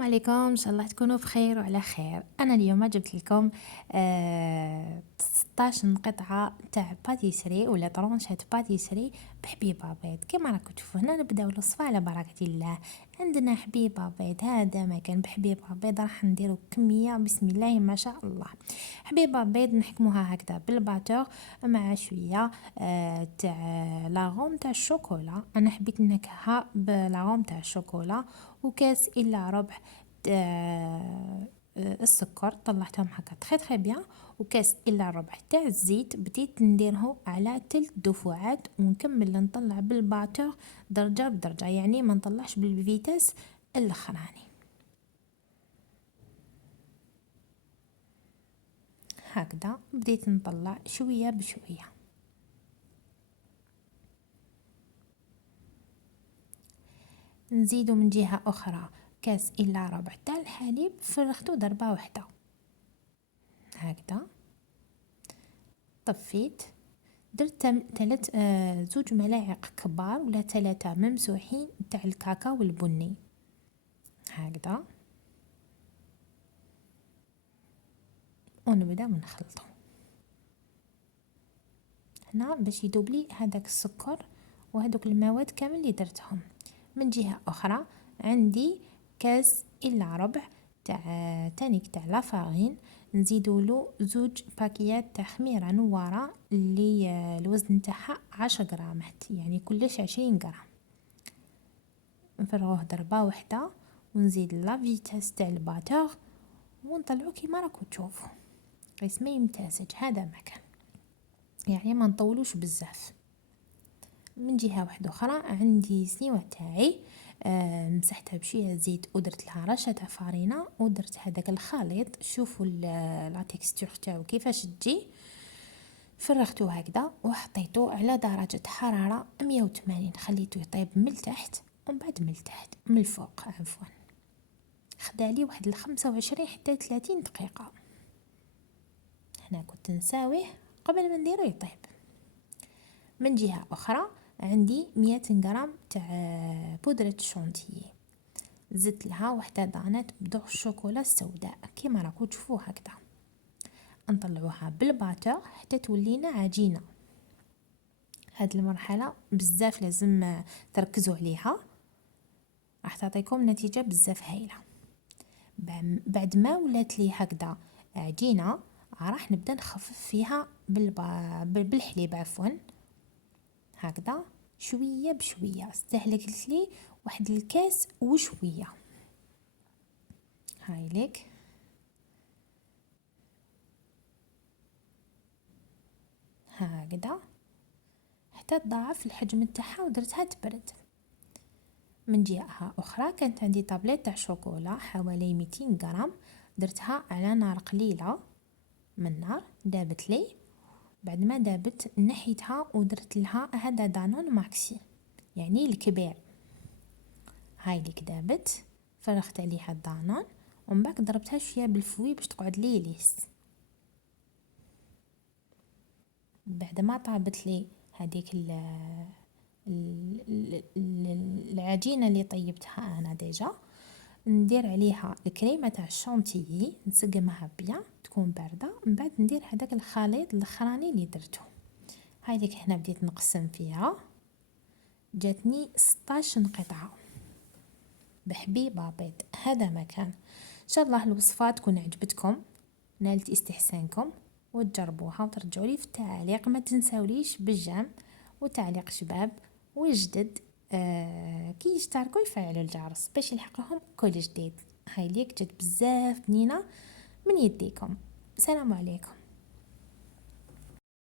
السلام عليكم، ان شاء الله تكونوا بخير وعلى خير. انا اليوم جبت لكم 16 قطعه تاع باتيسري ولا طرونشات باتيسري بحبيبه بيض. كما راكم تشوفوا هنا نبداو الوصفه على بركه الله. عندنا حبيبه بيض، هذا ما كان بحبيبه بيض راح نديرو كميه بسم الله ما شاء الله. حبيبه بيض نحكموها هكذا بالباتور مع شويه تاع لاغوم تاع الشوكولا. انا حبيت نكهها بلاغوم تاع الشوكولا، وكاس الا ربع تاع السكر طلعتهم هكا تخي بيان، وكاس الا ربع تاع الزيت. بديت نديره على تلت دفعات ونكمل نطلع بالباتور درجه بدرجه، يعني ما نطلعش بالفيتاس الاخراني. هكذا بديت نطلع شويه بشويه. نزيدو من جهه اخرى كاس الا ربع تاع الحليب، فرغته ضربه واحده هكذا. طفيت، درت ثلاث زوج ملاعق كبار ولا ثلاثة ممسوحين تاع الكاكاو البني هكذا، ونبدا نخلطه هنا باش يذوب لي هذاك السكر وهذوك المواد كامل اللي درتهم. من جهة أخرى عندي كاس إلا ربع تاع تانيك تاع لافارين، نزيدو له زوج باكيات تاع خميرة نوارة اللي الوزن تاعها 10 غرام، يعني كلش 20 غرام. نفرغوه ضربة واحدة ونزيد لا فيتاس تاع الباتور ونطلعو كيما راكو تشوفوا قيس ما يمتزج. هذا مكان يعني ما نطولوش بزاف. من جهة واحدة أخرى عندي سنيوة تاعي مسحتها بشوية زيت ودرت لها رشة تاع فارينة ودرت هذاك الخليط. شوفوا لا تكستور تاعو كيفاش تجي. فرغته هكذا وحطيته على درجة حرارة 180، خليته يطيب من التحت ومن بعد من التحت من الفوق عفوا. خدالي واحد 25 حتى 30 دقيقة. هنا كنت نساويه قبل ما نديرو يطيب. من جهة أخرى عندي 100 غرام تاع بودرة شونتيي، زدت لها وحدة دانات بذوق الشوكولا السوداء كيما راكو تشوفوا هكذا. نطلعوها بالباتور حتى تولينا عجينة. هاد المرحلة بزاف لازم تركزوا عليها، راح تعطيكم نتيجة بزاف هايلة. بعد ما ولات لي هكذا عجينة راح نبدا نخفف فيها بالحليب عفوا هكذا شويه بشويه. استهلكت لي واحد الكاس وشويه هاي ليك هكذا حتى تضاعف الحجم تاعها ودرتها تبرد. من جهة أخرى كانت عندي طابلة تاع شوكولا حوالي 200 غرام، درتها على نار قليلة من النار دابت لي. بعد ما دابت نحيتها ودرت لها هذا دانون ماكسي يعني الكبير. هاي ليك دابت، فرغت عليها الدانون ومن بعد ضربتها شويه بالفوي باش تقعد لي ليس. بعد ما طابت لي هذيك العجينه اللي طيبتها انا ديجا، ندير عليها الكريمه تاع الشونتيي نسقمها بيان تكون بارده، من بعد ندير هذاك الخليط الاخراني اللي درته. هاي ليك هنا بديت نقسم فيها، جاتني 16 قطعه بحبيبه بيض. هذا مكان ان شاء الله الوصفه تكون عجبتكم نالت استحسانكم وتجربوها وترجعوا لي في التعليق. ما تنساوليش بالجيم وتعليق شباب وجدد كي يشتركوا يفعلوا الجرس باش يلحقهم كل جديد. هاي ليك جات بزاف بنينه من يديكم. السلام عليكم.